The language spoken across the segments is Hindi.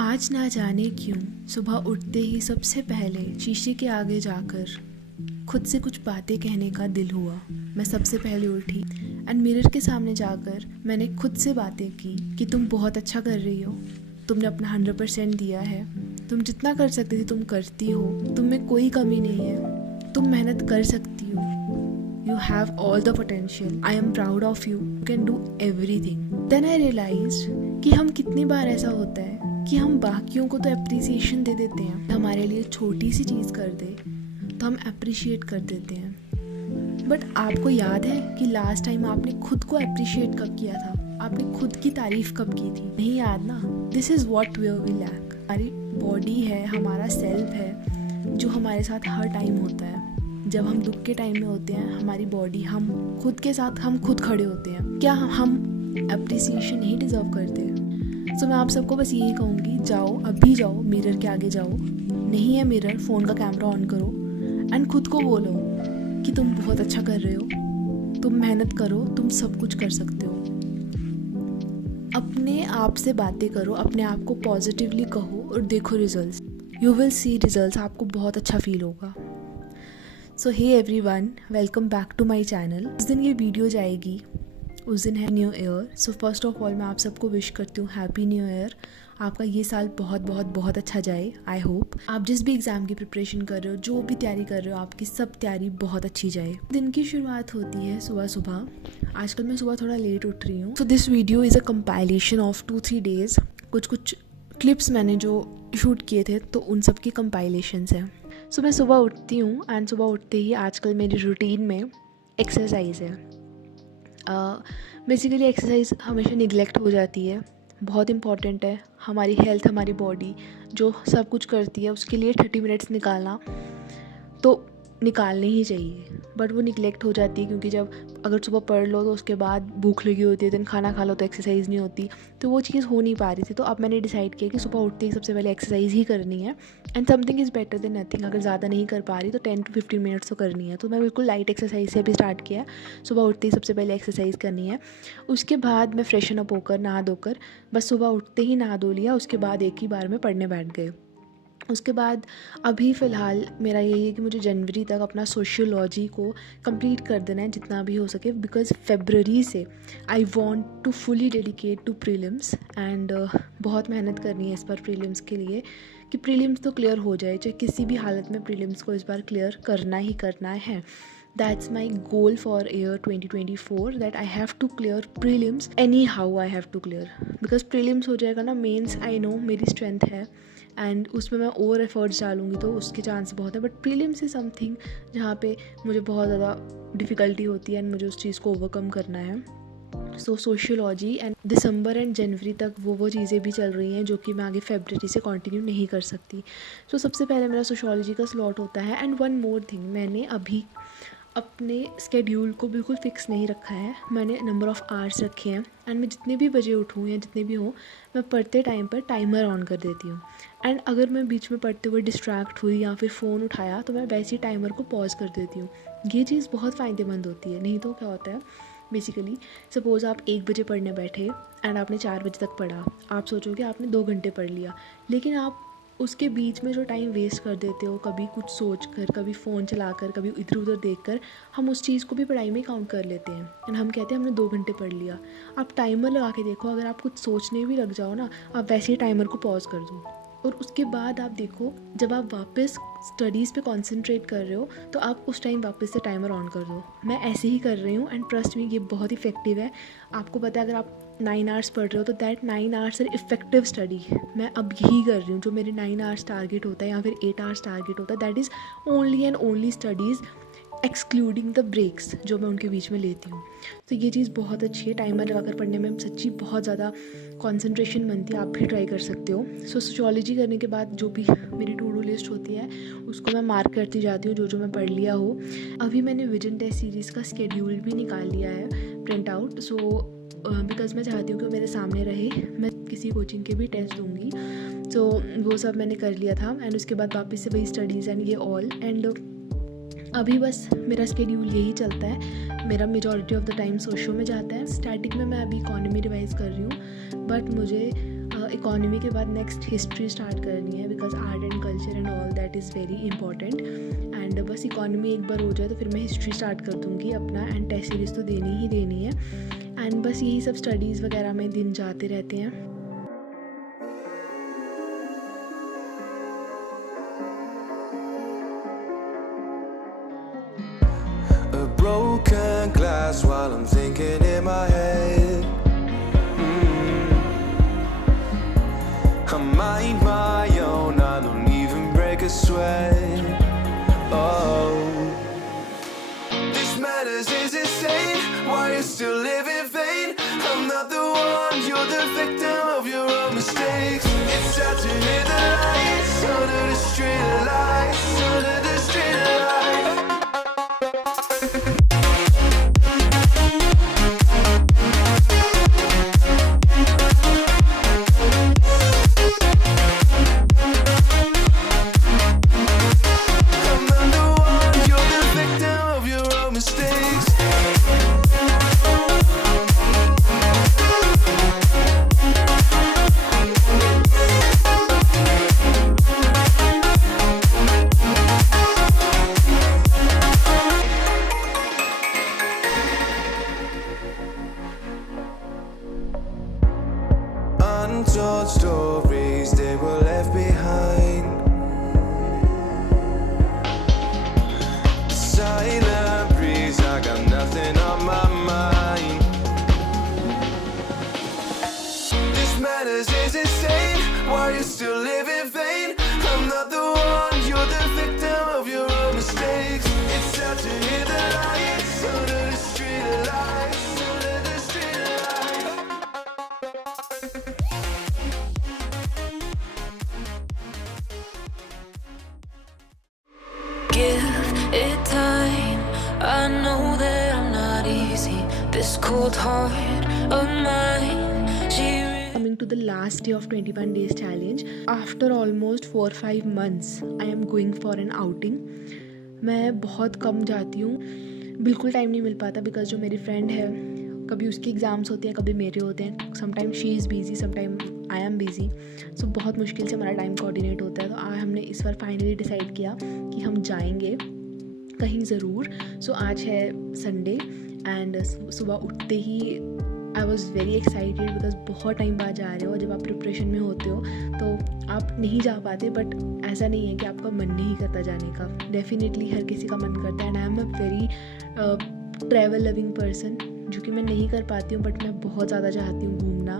आज ना जाने क्यों सुबह उठते ही सबसे पहले शीशे के आगे जाकर खुद से कुछ बातें कहने का दिल हुआ। मैं सबसे पहले उठी एंड मिरर के सामने जाकर मैंने खुद से बातें की कि तुम बहुत अच्छा कर रही हो, तुमने अपना 100% दिया है, तुम जितना कर सकती थी तुम करती हो, तुम में कोई कमी नहीं है, तुम मेहनत कर सकती हो, you have all the potential, I am proud of you, you can do everything. Then I realized कि हम कितनी बार ऐसा होता है कि हम बाकियों को तो अप्रिसिएशन दे देते हैं, हमारे लिए छोटी सी चीज़ कर दे तो हम अप्रिशिएट कर देते हैं। बट आपको याद है कि लास्ट टाइम आपने खुद को अप्रिशिएट कब किया था? आपने खुद की तारीफ कब की थी? नहीं याद ना? This is what where we lack. हमारी बॉडी है, हमारा सेल्फ है जो हमारे साथ हर टाइम होता है। जब हम दुख के टाइम में होते हैं, हमारी बॉडी, हम खुद के साथ हम खुद खड़े होते हैं। क्या हम अप्रिसिएशन नहीं डिज़र्व करते? सो मैं आप सबको बस यही कहूँगी, जाओ, अभी जाओ, मिरर के आगे जाओ, नहीं है मिरर, फ़ोन का कैमरा ऑन करो एंड खुद को बोलो कि तुम बहुत अच्छा कर रहे हो, तुम मेहनत करो, तुम सब कुछ कर सकते हो। अपने आप से बातें करो, अपने आप को पॉजिटिवली कहो और देखो results. You will see results, आपको बहुत अच्छा फील होगा। So hey everyone, welcome back to my channel. उस दिन ये वीडियो जाएगी, उस दिन है new year. So first of all मैं आप सबको विश करती हूँ हैप्पी न्यू ईयर। आपका ये साल बहुत बहुत बहुत अच्छा जाए। आई होप आप जिस भी एग्ज़ाम की प्रिपरेशन कर रहे हो, जो भी तैयारी कर रहे हो, आपकी सब तैयारी बहुत अच्छी जाए। दिन की शुरुआत होती है सुबह सुबह। आजकल मैं सुबह थोड़ा लेट उठ रही हूँ। So this video is a compilation of 2-3 days. कुछ क्लिप्स मैंने जो शूट किए थे तो उन सब की कंपाइलेशंस हैं। सो मैं सुबह उठती हूँ एंड सुबह उठते ही आजकल मेरी रूटीन में एक्सरसाइज है। बेसिकली एक्सरसाइज हमेशा निगलेक्ट हो जाती है, बहुत इम्पॉर्टेंट है। हमारी हेल्थ, हमारी बॉडी जो सब कुछ करती है, उसके लिए 30 मिनट्स निकालना तो निकालने ही चाहिए, बट वो निगलेक्ट हो जाती है क्योंकि जब अगर सुबह पढ़ लो तो उसके बाद भूख लगी होती है, दिन खाना खा लो तो एक्सरसाइज नहीं होती, तो वो चीज़ हो नहीं पा रही थी। तो अब मैंने डिसाइड किया कि सुबह उठते ही सबसे पहले एक्सरसाइज ही करनी है and something is better than nothing. अगर ज़्यादा नहीं कर पा रही तो 10 to 15 मिनट्स तो करनी है। तो मैं बिल्कुल लाइट एक्सरसाइज से अभी स्टार्ट किया है। सुबह उठते ही सबसे पहले एक्सरसाइज करनी है, उसके बाद मैं फ्रेशन अप होकर नहा धोकर, बस सुबह उठते ही नहा धो लिया, उसके बाद एक ही बार में पढ़ने बैठ गए। उसके बाद अभी फ़िलहाल मेरा यही है कि मुझे जनवरी तक अपना सोशियोलॉजी को कंप्लीट कर देना है जितना भी हो सके, बिकॉज़ फरवरी से I want to fully dedicate to prelims and बहुत मेहनत करनी है इस बार प्रीलिम्स के लिए कि प्रीलिम्स तो क्लियर हो जाए, चाहे किसी भी हालत में प्रीलिम्स को इस बार क्लियर करना ही करना है। That's my goal for year 2024, that I have to clear prelims anyhow. I have to clear because prelims हो जाएगा ना, मेंस आई नो मेरी स्ट्रेंथ है एंड उसमें मैं और एफर्ट्स डालूंगी तो उसके चांस बहुत है, बट प्रीलिम्स इज समथिंग जहाँ पे मुझे बहुत ज़्यादा डिफ़िकल्टी होती है एंड मुझे उस चीज़ को ओवरकम करना है। सो सोशियोलॉजी एंड दिसंबर एंड जनवरी तक वो चीज़ें भी चल रही हैं जो कि मैं आगे फरवरी से कंटिन्यू नहीं कर सकती। सो सबसे पहले मेरा सोशियोलॉजी का स्लॉट होता है। एंड वन मोर थिंग, मैंने अभी अपने स्केड्यूल को बिल्कुल फ़िक्स नहीं रखा है, मैंने नंबर ऑफ़ आवर्स रखे हैं एंड मैं जितने भी बजे उठूँ या जितने भी हो, मैं पढ़ते टाइम पर टाइमर ऑन कर देती हूँ। एंड अगर मैं बीच में पढ़ते हुए डिस्ट्रैक्ट हुई या फिर फ़ोन उठाया तो मैं वैसे ही टाइमर को पॉज कर देती हूँ। ये चीज़ बहुत फ़ायदेमंद होती है। नहीं तो क्या होता है, बेसिकली सपोज़ आप 1 बजे पढ़ने बैठे एंड आपने 4 बजे तक पढ़ा, आप सोचोगे आपने 2 घंटे पढ़ लिया, लेकिन आप उसके बीच में जो टाइम वेस्ट कर देते हो, कभी कुछ सोच कर, कभी फ़ोन चलाकर, कभी इधर उधर देखकर, हम उस चीज़ को भी पढ़ाई में काउंट कर लेते हैं एंड हम कहते हैं हमने 2 घंटे पढ़ लिया। आप टाइमर लगा के देखो, अगर आप कुछ सोचने भी लग जाओ ना, आप वैसे ही टाइमर को पॉज कर दो और उसके बाद आप देखो, जब आप वापस स्टडीज़ पे कंसंट्रेट कर रहे हो तो आप उस टाइम वापस से टाइमर ऑन कर दो। मैं ऐसे ही कर रही हूँ एंड ट्रस्ट मी, ये बहुत इफेक्टिव है। आपको पता है, अगर आप 9 आवर्स पढ़ रहे हो तो that 9 hours are effective study. मैं अब यही कर रही हूँ, जो मेरे 9 आवर्स टारगेट होता है या फिर 8 आवर्स टारगेट होता है, that is only and only studies excluding the breaks जो मैं उनके बीच में लेती हूँ। तो ये चीज़ बहुत अच्छी है, टाइमर लगाकर पढ़ने में सच्ची बहुत ज़्यादा कंसंट्रेशन बनती है। आप भी ट्राई कर सकते हो। सो सोशियोलॉजी करने के बाद जो भी मेरी टू डू लिस्ट होती है उसको मैं मार्क करती जाती हूँ, जो मैं पढ़ लिया हो। अभी मैंने विजन टेस्ट सीरीज़ का स्केड्यूल भी निकाल लिया है, प्रिंट आउट। सो बिकॉज मैं चाहती हूँ कि वो मेरे सामने रहे, मैं किसी कोचिंग के भी टेस्ट दूँगी। सो वो सब मैंने कर लिया था एंड उसके बाद वापस से वही स्टडीज़ एंड ये ऑल। एंड अभी बस मेरा स्केड्यूल यही चलता है। मेरा majority of the time socio में जाता है। स्टार्टिंग में मैं अभी इकोनॉमी रिवाइज़ कर रही हूँ, बट मुझे इकोनॉमी के बाद नेक्स्ट हिस्ट्री स्टार्ट करनी है, because art and culture and all that is very important. And बस इकोनॉमी एक बार हो जाए तो फिर मैं हिस्ट्री स्टार्ट कर दूँगी अपना, एंड टेस्ट सीरीज़ तो देनी ही देनी है। एंड बस यही सब स्टडीज़ वगैरह में दिन जाते रहते हैं। Broken glass while I'm thinking in my head. I mind my own, I don't even break a sweat. Oh, this madness is insane. Why you still live in vain? I'm not the one, you're the victim of your own mistakes. It's sad to hear the lights under the street lights, under the street lights. Untold stories, they were left behind. Silent breeze, I got nothing on my mind. This madness is insane. Why you still live in vain? I'm not the one, you're the victim of your own mistakes. It's sad to hear the lights under the street lights, under the street lights. Give it time. I know that I'm not easy. This cold heart of mine, she Coming to the last day of 21 days challenge, after almost 4-5 months I am going for an outing. मैं बहुत कम जाती हूँ, बिल्कुल टाइम नहीं मिल पाता, बिकॉज जो मेरी फ्रेंड है कभी उसकी एग्ज़ाम्स होते हैं, कभी मेरे होते हैं, sometime she is busy, sometime I am busy. So बहुत मुश्किल से हमारा टाइम कोऑर्डिनेट होता है। तो आज हमने इस बार फाइनली डिसाइड किया कि हम जाएंगे कहीं ज़रूर। सो आज है संडे एंड सुबह उठते ही I was very excited, because बहुत टाइम बाद जा रहे हो। जब आप प्रिपरेशन में होते हो तो आप नहीं जा पाते, बट ऐसा नहीं है कि आपका मन नहीं करता जाने का। डेफिनेटली हर किसी का मन करता है, and I am a very travel loving person, जो कि मैं नहीं कर पाती हूँ, बट मैं बहुत ज़्यादा चाहती हूँ घूमना,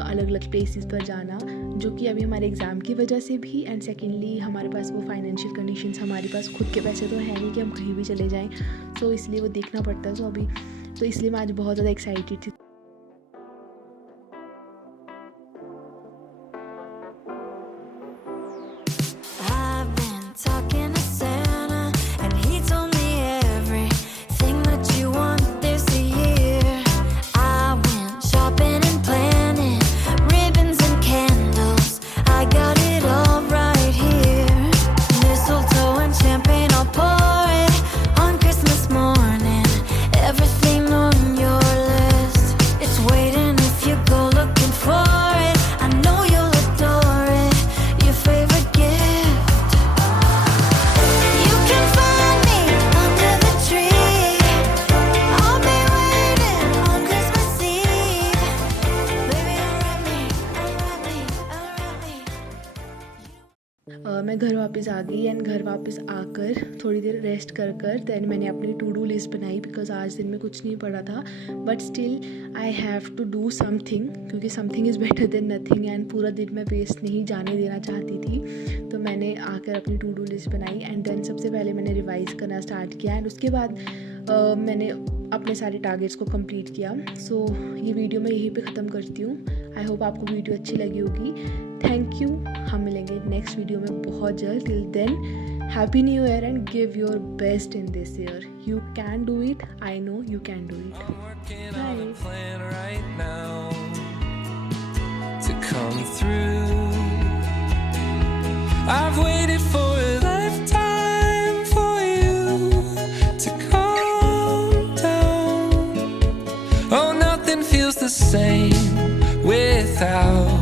अलग अलग प्लेसेस पर जाना, जो कि अभी हमारे एग्ज़ाम की वजह से भी, एंड सेकेंडली हमारे पास वो फाइनेंशियल कंडीशंस, हमारे पास खुद के पैसे तो है नहीं कि हम कहीं भी चले जाएं। सो इसलिए वो देखना पड़ता है। सो अभी तो इसलिए मैं आज बहुत ज़्यादा एक्साइटेड थी। I've been talking to Santa, and he told me everything that you want this year. I went shopping and planning, ribbons and candles. I got it all right here. Mistletoe and champagne, I'll pour it on Christmas morning. Everything on your list, it's waiting if you go looking for it. I know you'll adore it. Your favorite gift. You can find me under the tree. I'll be waiting on Christmas Eve. Baby, unwrap me, unwrap me, unwrap me. मैं घर वापस आ गई, एंड घर वापस आकर थोड़ी देर रेस्ट कर दैन मैंने अपनी टू डू लिस्ट बनाई, बिकॉज आज दिन में कुछ नहीं पड़ा था, but still I have to do something, क्योंकि something is better than nothing, and पूरा दिन मैं वेस्ट नहीं जाने देना चाहती थी। तो मैंने आकर अपनी टू डू लिस्ट बनाई, एंड देन सबसे पहले मैंने रिवाइज़ करना स्टार्ट किया, एंड उसके बाद मैंने अपने सारे टारगेट्स को कंप्लीट किया। सो ये वीडियो मैं यहीं पे ख़त्म करती हूँ। आई होप आपको वीडियो अच्छी लगी होगी। Thank you. हम मिलेंगे नेक्स्ट वीडियो में बहुत जल्द। Till than happy new year and give your best in this year. You can do it, I know you can do it. I've waited for a lifetime for you to calm down. Oh, nothing feels the same without